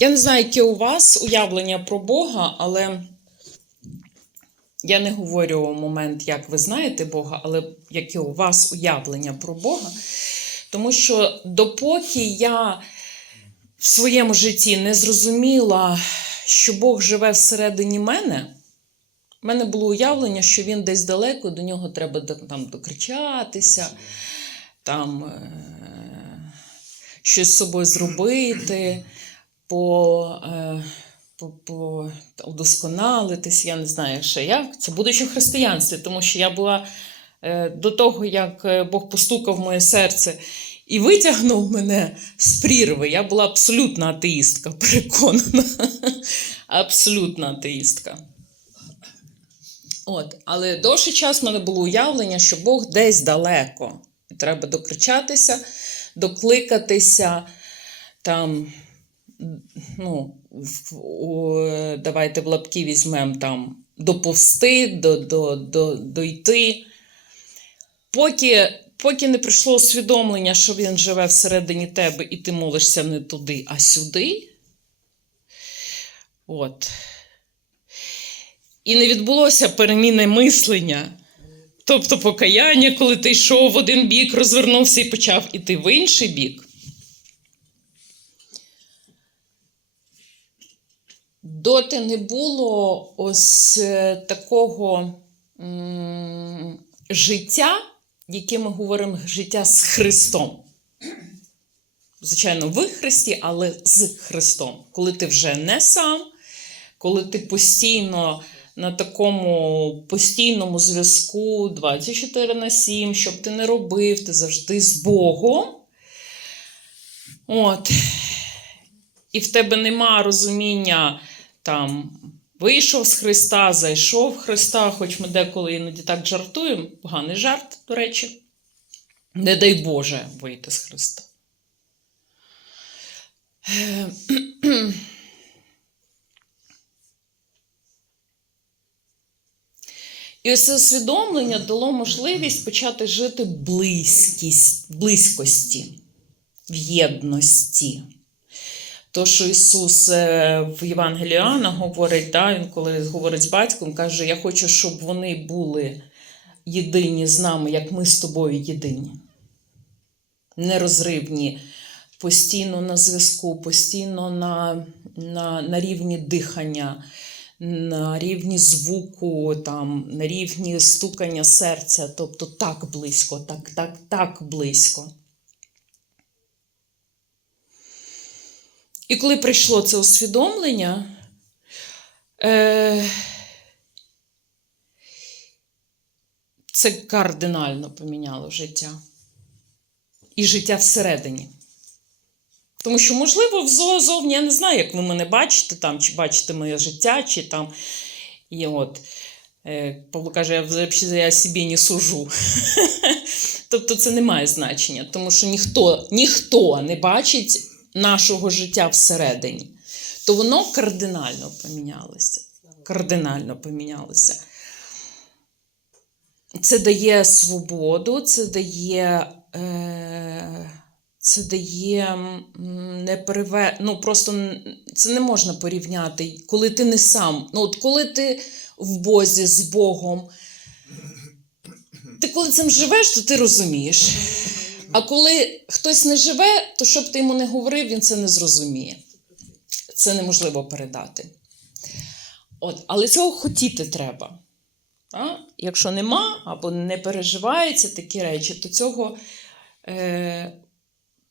Я не знаю, яке у вас уявлення про Бога, але я не говорю момент, як ви знаєте Бога, але яке у вас уявлення про Бога. Тому що допоки я в своєму житті не зрозуміла, що Бог живе всередині мене, в мене було уявлення, що він десь далеко, до нього треба там докричатися, там е- щось з собою зробити, по, е- по, по удосконалитись, я не знаю ще як. Це будучи в християнстві, тому що я була е, до того, як е, Бог постукав в моє серце і витягнув мене з прірви. Я була абсолютна атеїстка, переконана. Абсолютна атеїстка. От, але довший час в мене було уявлення, що Бог десь далеко. Треба докричатися, докликатися, там, ну, давайте в лапки візьмемо там доповсти, до, до, до, дойти. Поки, поки не прийшло усвідомлення, що він живе всередині тебе, і ти молишся не туди, а сюди. От. І не відбулося переміни мислення. Тобто покаяння, коли ти йшов в один бік, розвернувся і почав іти в інший бік. Доти не було ось е, такого м, життя, яке ми говоримо життя з Христом. Звичайно, в Христі, але з Христом. Коли ти вже не сам, коли ти постійно на такому постійному зв'язку 24 на 7, щоб ти не робив, ти завжди з Богом. От. І в тебе нема розуміння там. Вийшов з Христа, зайшов в Христа, хоч ми деколи іноді так жартуємо, поганий жарт, до речі. Не дай Боже вийти з Христа. Е, І ось це усвідомлення дало можливість почати жити близькість, близькості, в єдності. То, що Ісус е, в Євангелії говорить, да, він коли говорить з батьком, каже: Я хочу, щоб вони були єдині з нами, як ми з тобою єдині. Нерозривні, постійно на зв'язку, постійно на, на, на рівні дихання, на рівні звуку, там, на рівні стукання серця, тобто так близько, так, так, так близько. І коли прийшло це усвідомлення, е, це кардинально поміняло життя. І життя всередині. Тому що, можливо, взо- зовні я не знаю, як ви мене бачите, там, чи бачите моє життя, чи там. І от, е, Павло каже, я взагалі я собі не сужу. тобто це не має значення, тому що ніхто, ніхто не бачить нашого життя всередині. То воно кардинально помінялося. Кардинально помінялося. Це дає свободу, це дає. Е- це дає непереве... ну просто це не можна порівняти, коли ти не сам. Ну, от коли ти в Бозі з Богом, ти коли цим живеш, то ти розумієш. А коли хтось не живе, то щоб ти йому не говорив, він це не зрозуміє. Це неможливо передати. От, але цього хотіти треба. А? Якщо нема або не переживаються такі речі, то цього. Е-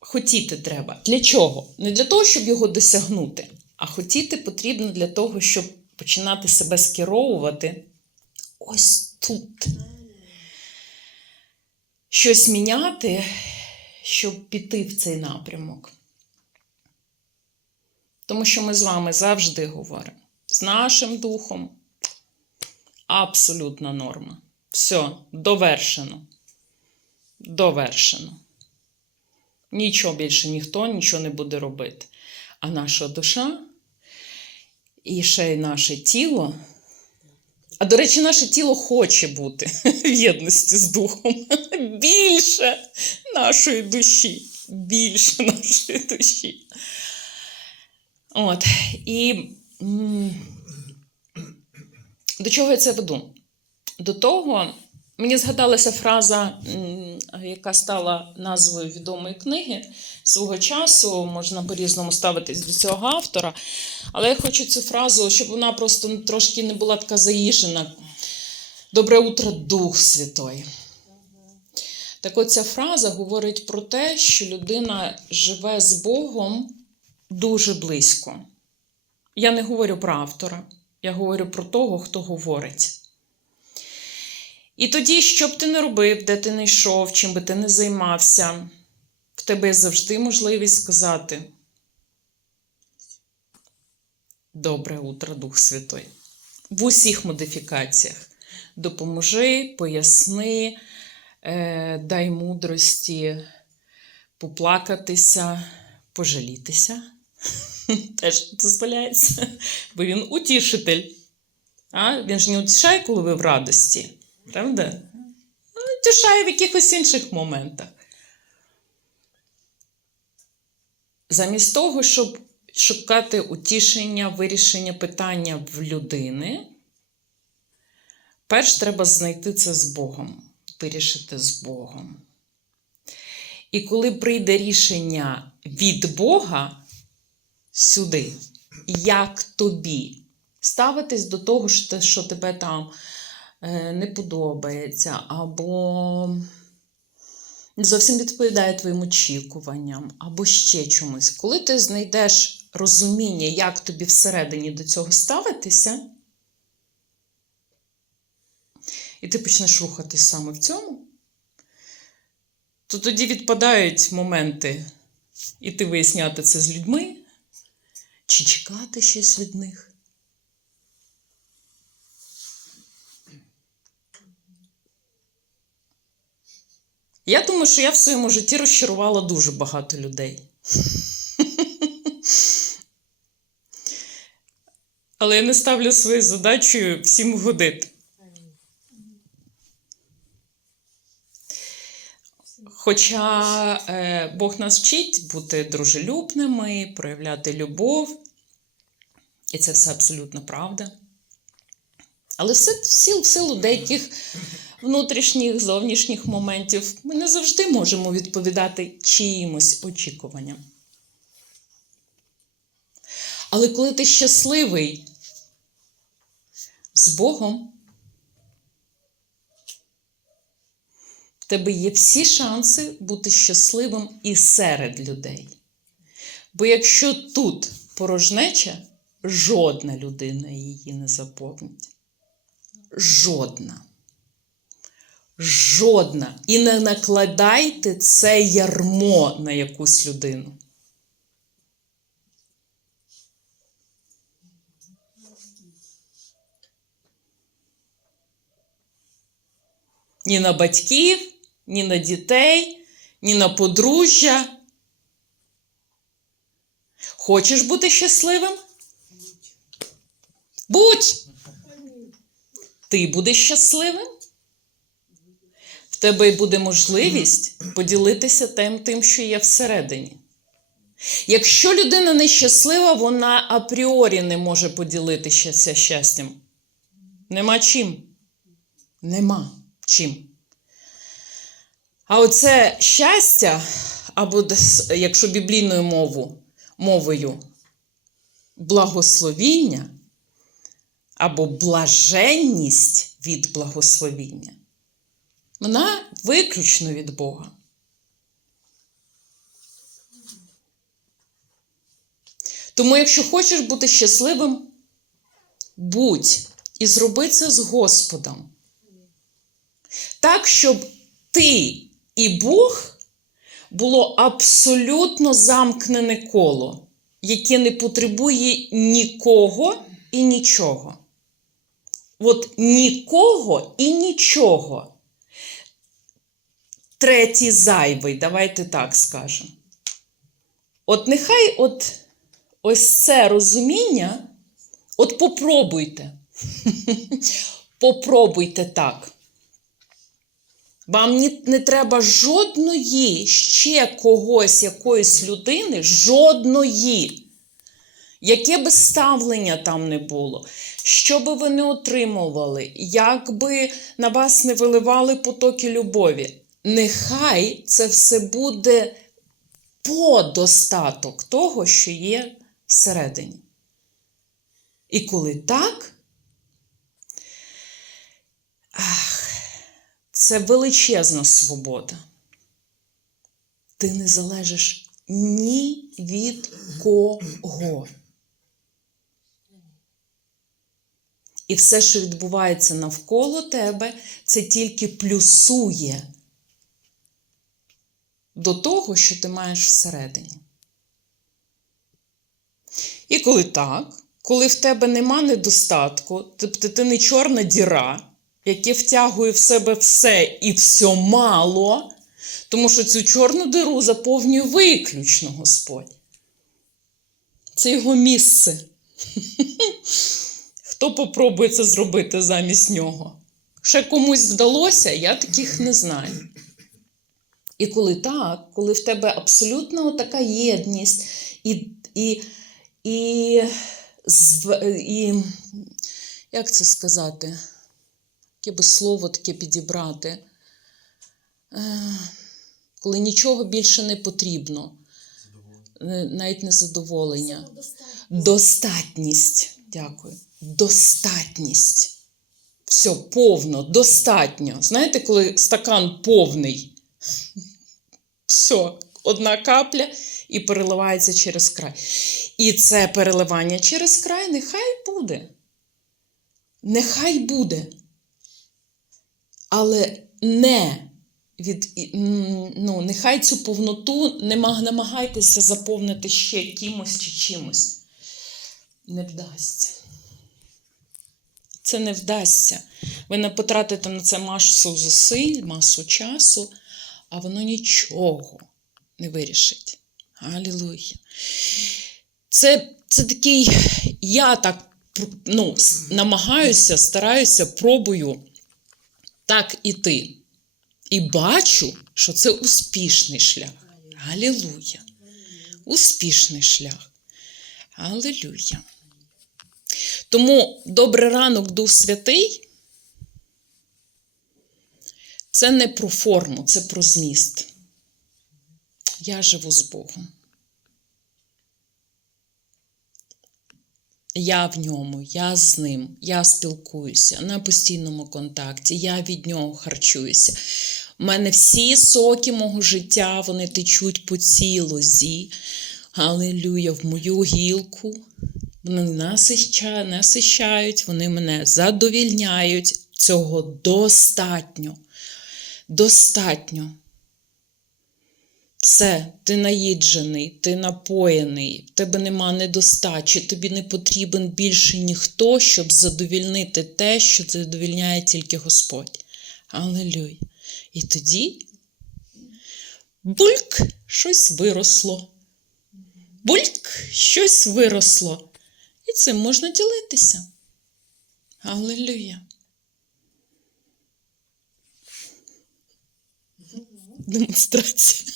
хотіти треба. Для чого? Не для того, щоб його досягнути, а хотіти потрібно для того, щоб починати себе скеровувати ось тут. Щось міняти, щоб піти в цей напрямок. Тому що ми з вами завжди говоримо з нашим духом абсолютна норма. Все, довершено. Довершено. Нічого більше ніхто нічого не буде робити. А наша душа і ще й наше тіло. А до речі, наше тіло хоче бути в єдності з духом. Більше нашої душі. Більше нашої душі. От. І до чого я це веду? До того, мені згадалася фраза, яка стала назвою відомої книги свого часу. Можна по-різному ставитись до цього автора. Але я хочу цю фразу, щоб вона просто трошки не була така заїжена. Добре утро, Дух Святой. Так от ця фраза говорить про те, що людина живе з Богом дуже близько. Я не говорю про автора, я говорю про того, хто говорить. І тоді, що б ти не робив, де ти не йшов, чим би ти не займався, в тебе є завжди можливість сказати: Добре утро, Дух Святой. В усіх модифікаціях. Допоможи, поясни, е, дай мудрості поплакатися, пожалітися. Теж дозволяється, бо він утішитель. А? Він ж не утішає, коли ви в радості. Правда? Ну, Утішає в якихось інших моментах. Замість того, щоб шукати утішення, вирішення питання в людини, перш треба знайти це з Богом, вирішити з Богом. І коли прийде рішення від Бога сюди, як тобі ставитись до того, що тебе там не подобається, або зовсім відповідає твоїм очікуванням, або ще чомусь. Коли ти знайдеш розуміння, як тобі всередині до цього ставитися, і ти почнеш рухатись саме в цьому, то тоді відпадають моменти іти виясняти це з людьми, чи чекати щось від них. Я думаю, що я в своєму житті розчарувала дуже багато людей. Але я не ставлю своєю задачею всім вгодити. Хоча е, Бог нас вчить бути дружелюбними, проявляти любов, і це все абсолютно правда. Але все в силу, в силу деяких внутрішніх, зовнішніх моментів ми не завжди можемо відповідати чиїмось очікуванням. Але коли ти щасливий з Богом, в тебе є всі шанси бути щасливим і серед людей. Бо якщо тут порожнеча, жодна людина її не заповнить. Жодна. Жодна. І не накладайте це ярмо на якусь людину. Ні на батьків, ні на дітей, ні на подружжя. Хочеш бути щасливим? Будь! Ти будеш щасливим? В тебе й буде можливість поділитися тим, тим, що є всередині. Якщо людина нещаслива, вона апріорі не може поділитися щастям. Нема чим. Нема чим. А оце щастя, або якщо біблійною мову, мовою, благословіння або блаженність від благословіння, вона виключно від Бога. Тому, якщо хочеш бути щасливим, будь і зроби це з Господом. Так, щоб ти і Бог було абсолютно замкнене коло, яке не потребує нікого і нічого. От нікого і нічого. Третій зайвий, давайте так скажемо. От нехай от ось це розуміння, от попробуйте. попробуйте так. Вам не треба жодної ще когось, якоїсь людини, жодної, Яке би ставлення там не було, що би ви не отримували, як би на вас не виливали потоки любові, нехай це все буде подостаток того, що є всередині. І коли так, ах, це величезна свобода. Ти не залежиш ні від кого. І все, що відбувається навколо тебе, це тільки плюсує до того, що ти маєш всередині. І коли так, коли в тебе нема недостатку, тобто ти не чорна діра, яке втягує в себе все і все мало, тому що цю чорну диру заповнює виключно Господь. Це його місце. Хто попробує це зробити замість нього? Ще комусь вдалося, я таких не знаю. І коли так, коли в тебе абсолютно така єдність і, і, і, і як це сказати? Яке би слово таке підібрати? Е, Коли нічого більше не потрібно, Е, навіть не задоволення. Достатність. Дякую. Достатність. Все, повно, достатньо. Знаєте, коли стакан повний, все, одна капля і переливається через край. І це переливання через край нехай буде. Нехай буде. Але не від, ну, нехай цю повноту не намагайтеся заповнити ще кимось чи чимось. Не вдасться. Це не вдасться. Ви не потратите на це масу зусиль, масу часу, а воно нічого не вирішить. Алілуя. Це, це такий, я так ну, намагаюся, стараюся, пробую так іти. І бачу, що це успішний шлях. Алілуя. Успішний шлях. Алілуя. Тому добрий ранок, Дух Святий. Це не про форму, це про зміст. Я живу з Богом. Я в ньому, я з ним, я спілкуюся на постійному контакті, я від нього харчуюся. У мене всі соки мого життя вони течуть по цій лозі. Алілюя, в мою гілку. Вони насища- насищають, вони мене задовільняють. Цього достатньо. Достатньо. Все, ти наїджений, ти напоєний, в тебе нема недостачі, тобі не потрібен більше ніхто, щоб задовільнити те, що задовільняє тільки Господь. Алелюй. І тоді бульк, щось виросло. Бульк, щось виросло. І цим можна ділитися. Алелюя. Демонстрація.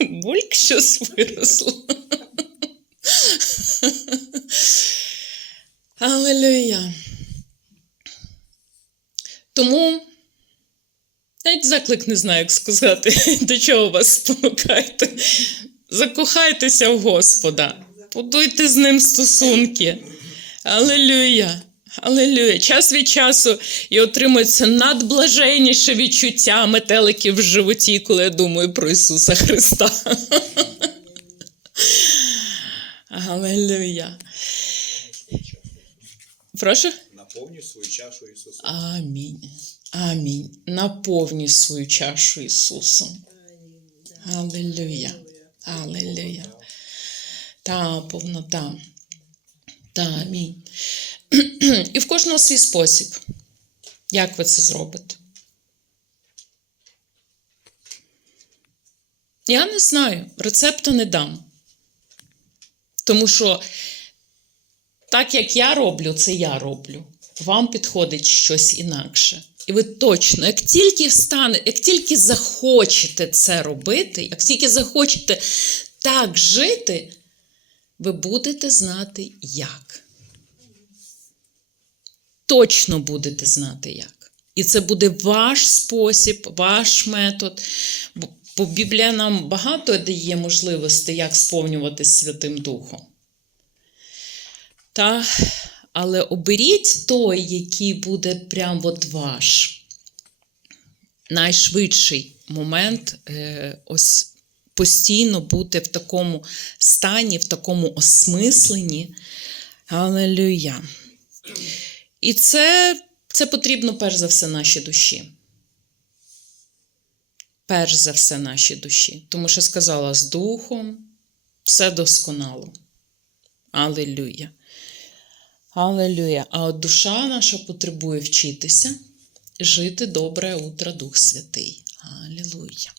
Бульк щось виросло. Алелюя. Тому навіть заклик не знаю, як сказати, до чого вас спонукайте. Закохайтеся в Господа, будуйте з ним стосунки. Алелюя. Алелюя. Час від часу і отримується надблаженніше відчуття метеликів в животі, коли я думаю про Ісуса Христа. Алелюя. Прошу? Наповнюй свою чашу Ісуса. Амінь. Амінь. Наповнюй свою чашу Ісусом. Аллилуйя. Аллилуйя. Та повнота. Та амінь. І в кожного свій спосіб. Як ви це зробите? Я не знаю. Рецепту не дам. Тому що так як я роблю, це я роблю. Вам підходить щось інакше. І ви точно, як тільки встане, як тільки захочете це робити, як тільки захочете так жити, ви будете знати як. Точно будете знати як. І це буде ваш спосіб, ваш метод. Бо- Біблія нам багато дає можливостей, як сповнюватись Святим Духом. Та, але оберіть той, який буде прям от ваш. Найшвидший момент е, ось постійно бути в такому стані, в такому осмисленні. Алелюя. І це, це потрібно перш за все нашій душі. Перш за все нашій душі. Тому що сказала з духом все досконало. Алелюя. Алелюя. А от душа наша потребує вчитися, жити добре утро Дух Святий. Алілуя.